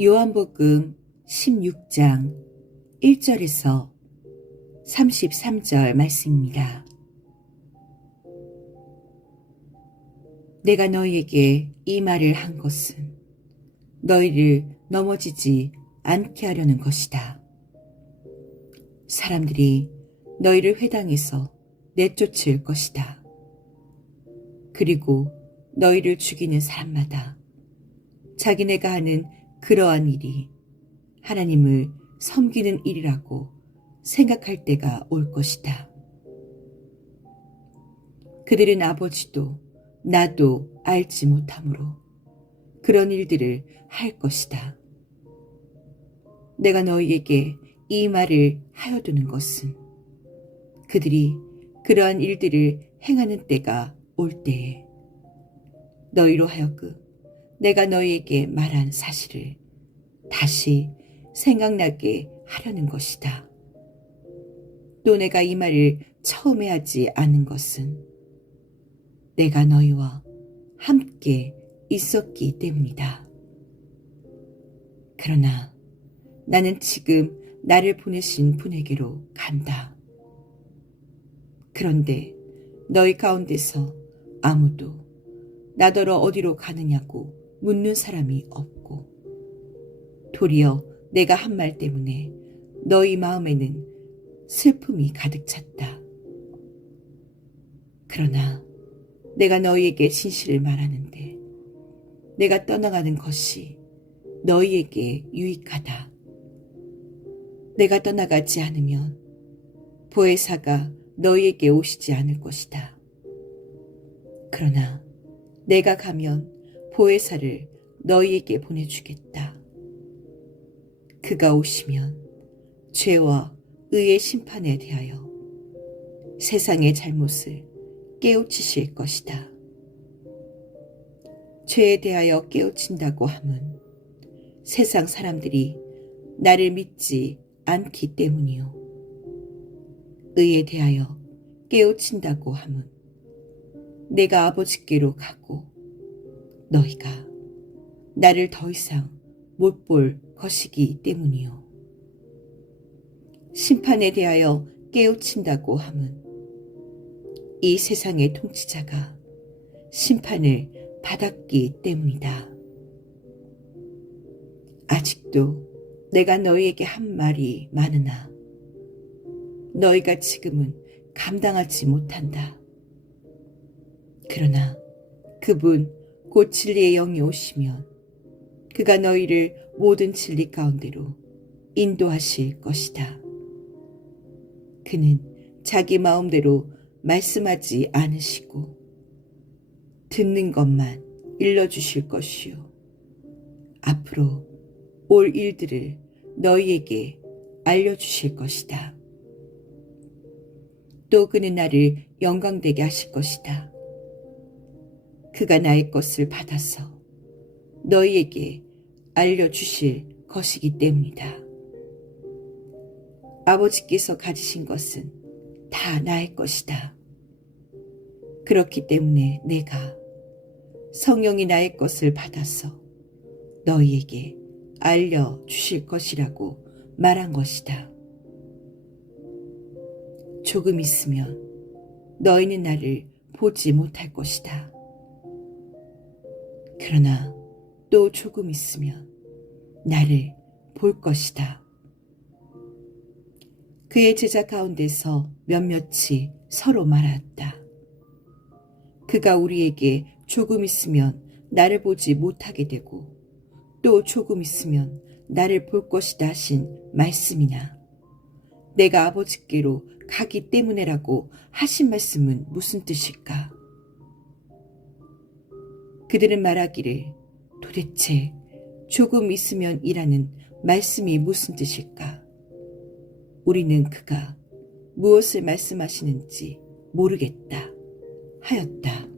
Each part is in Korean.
요한복음 16장 1절에서 33절 말씀입니다. 내가 너희에게 이 말을 한 것은 너희를 넘어지지 않게 하려는 것이다. 사람들이 너희를 회당에서 내쫓을 것이다. 그리고 너희를 죽이는 사람마다 자기네가 하는 그러한 일이 하나님을 섬기는 일이라고 생각할 때가 올 것이다. 그들은 아버지도 나도 알지 못하므로 그런 일들을 할 것이다. 내가 너희에게 이 말을 하여두는 것은 그들이 그러한 일들을 행하는 때가 올 때에 너희로 하여금 내가 너희에게 말한 사실을 다시 생각나게 하려는 것이다. 또 내가 이 말을 처음에 하지 않은 것은 내가 너희와 함께 있었기 때문이다. 그러나 나는 지금 나를 보내신 분에게로 간다. 그런데 너희 가운데서 아무도 나더러 어디로 가느냐고 묻는 사람이 없고 도리어 내가 한 말 때문에 너희 마음에는 슬픔이 가득 찼다. 그러나 내가 너희에게 진실을 말하는데 내가 떠나가는 것이 너희에게 유익하다. 내가 떠나가지 않으면 보혜사가 너희에게 오시지 않을 것이다. 그러나 내가 가면 보혜사를 너희에게 보내주겠다. 그가 오시면 죄와 의의 심판에 대하여 세상의 잘못을 깨우치실 것이다. 죄에 대하여 깨우친다고 함은 세상 사람들이 나를 믿지 않기 때문이요. 의에 대하여 깨우친다고 함은 내가 아버지께로 가고 너희가 나를 더 이상 못 볼 것이기 때문이요. 심판에 대하여 깨우친다고 함은 이 세상의 통치자가 심판을 받았기 때문이다. 아직도 내가 너희에게 한 말이 많으나 너희가 지금은 감당하지 못한다. 그러나 그분 곧 진리의 영이 오시면 그가 너희를 모든 진리 가운데로 인도하실 것이다. 그는 자기 마음대로 말씀하지 않으시고 듣는 것만 일러주실 것이요. 앞으로 올 일들을 너희에게 알려주실 것이다. 또 그는 나를 영광되게 하실 것이다. 그가 나의 것을 받아서 너희에게 알려주실 것이기 때문이다. 아버지께서 가지신 것은 다 나의 것이다. 그렇기 때문에 내가 성령이 나의 것을 받아서 너희에게 알려주실 것이라고 말한 것이다. 조금 있으면 너희는 나를 보지 못할 것이다. 그러나 또 조금 있으면 나를 볼 것이다. 그의 제자 가운데서 몇몇이 서로 말하였다. 그가 우리에게 조금 있으면 나를 보지 못하게 되고 또 조금 있으면 나를 볼 것이다 하신 말씀이나 내가 아버지께로 가기 때문에라고 하신 말씀은 무슨 뜻일까? 그들은 말하기를 도대체 조금 있으면 이라는 말씀이 무슨 뜻일까? 우리는 그가 무엇을 말씀하시는지 모르겠다 하였다.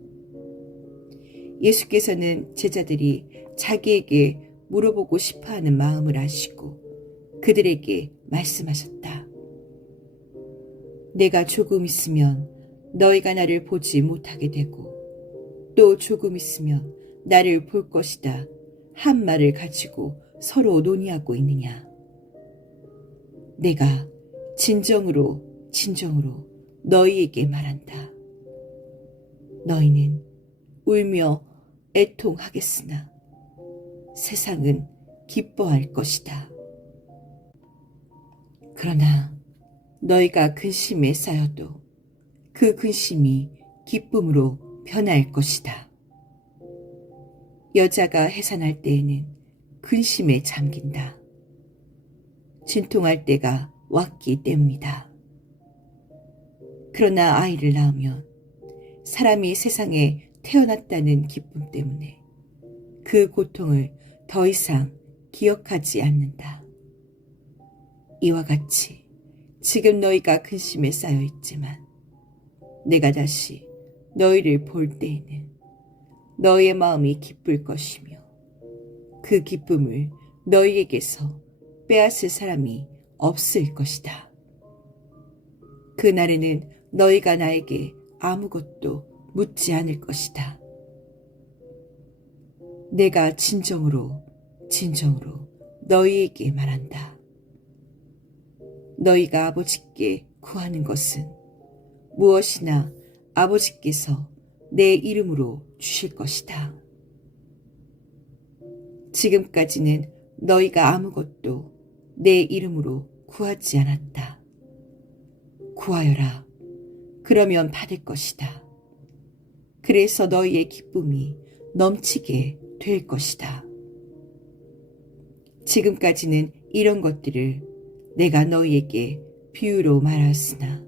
예수께서는 제자들이 자기에게 물어보고 싶어하는 마음을 아시고 그들에게 말씀하셨다. 내가 조금 있으면 너희가 나를 보지 못하게 되고 또 조금 있으면 나를 볼 것이다 한 말을 가지고 서로 논의하고 있느냐? 내가 진정으로 너희에게 말한다. 너희는 울며 애통하겠으나 세상은 기뻐할 것이다. 그러나 너희가 근심에 쌓여도 그 근심이 기쁨으로 변할 것이다. 여자가 해산할 때에는 근심에 잠긴다. 진통할 때가 왔기 때문이다. 그러나 아이를 낳으면 사람이 세상에 태어났다는 기쁨 때문에 그 고통을 더 이상 기억하지 않는다. 이와 같이 지금 너희가 근심에 쌓여 있지만 내가 다시 너희를 볼 때에는 너희의 마음이 기쁠 것이며 그 기쁨을 너희에게서 빼앗을 사람이 없을 것이다. 그날에는 너희가 나에게 아무것도 묻지 않을 것이다. 내가 진정으로 너희에게 말한다. 너희가 아버지께 구하는 것은 무엇이나 아버지께서 내 이름으로 주실 것이다. 지금까지는 너희가 아무것도 내 이름으로 구하지 않았다. 구하여라. 그러면 받을 것이다. 그래서 너희의 기쁨이 넘치게 될 것이다. 지금까지는 이런 것들을 내가 너희에게 비유로 말하였으나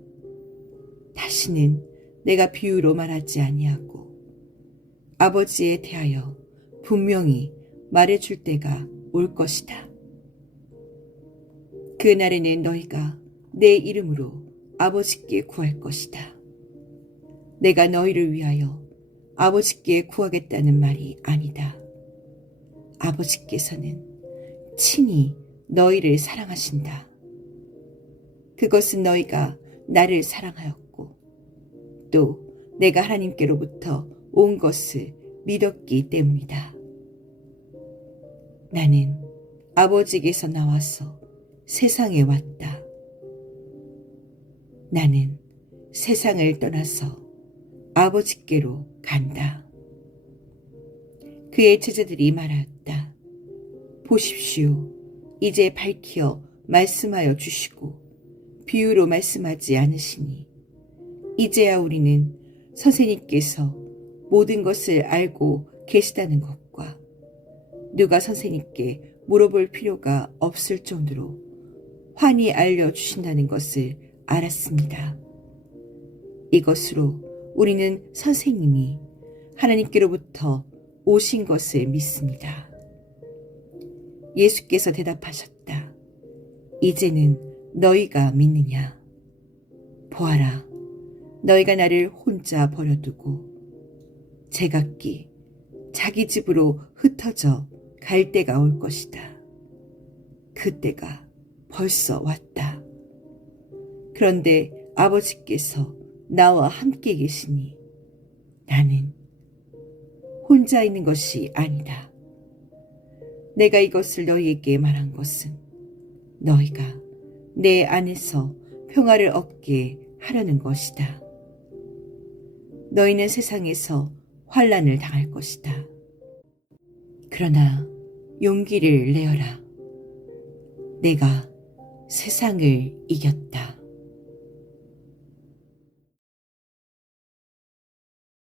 다시는 내가 비유로 말하지 아니하고 아버지에 대하여 분명히 말해줄 때가 올 것이다. 그날에는 너희가 내 이름으로 아버지께 구할 것이다. 내가 너희를 위하여 아버지께 구하겠다는 말이 아니다. 아버지께서는 친히 너희를 사랑하신다. 그것은 너희가 나를 사랑하였고 또 내가 하나님께로부터 온 것을 믿었기 때문이다. 나는 아버지께서 나와서 세상에 왔다. 나는 세상을 떠나서 아버지께로 간다. 그의 제자들이 말하였다. 보십시오. 이제 밝히어 말씀하여 주시고 비유로 말씀하지 않으시니 이제야 우리는 선생님께서 모든 것을 알고 계시다는 것과 누가 선생님께 물어볼 필요가 없을 정도로 환히 알려주신다는 것을 알았습니다. 이것으로 우리는 선생님이 하나님께로부터 오신 것을 믿습니다. 예수께서 대답하셨다. 이제는 너희가 믿느냐? 보아라, 너희가 나를 혼자 버려두고 제각기 자기 집으로 흩어져 갈 때가 올 것이다. 그때가 벌써 왔다. 그런데 아버지께서 나와 함께 계시니 나는 혼자 있는 것이 아니다. 내가 이것을 너희에게 말한 것은 너희가 내 안에서 평화를 얻게 하려는 것이다. 너희는 세상에서 환난을 당할 것이다. 그러나 용기를 내어라. 내가 세상을 이겼다.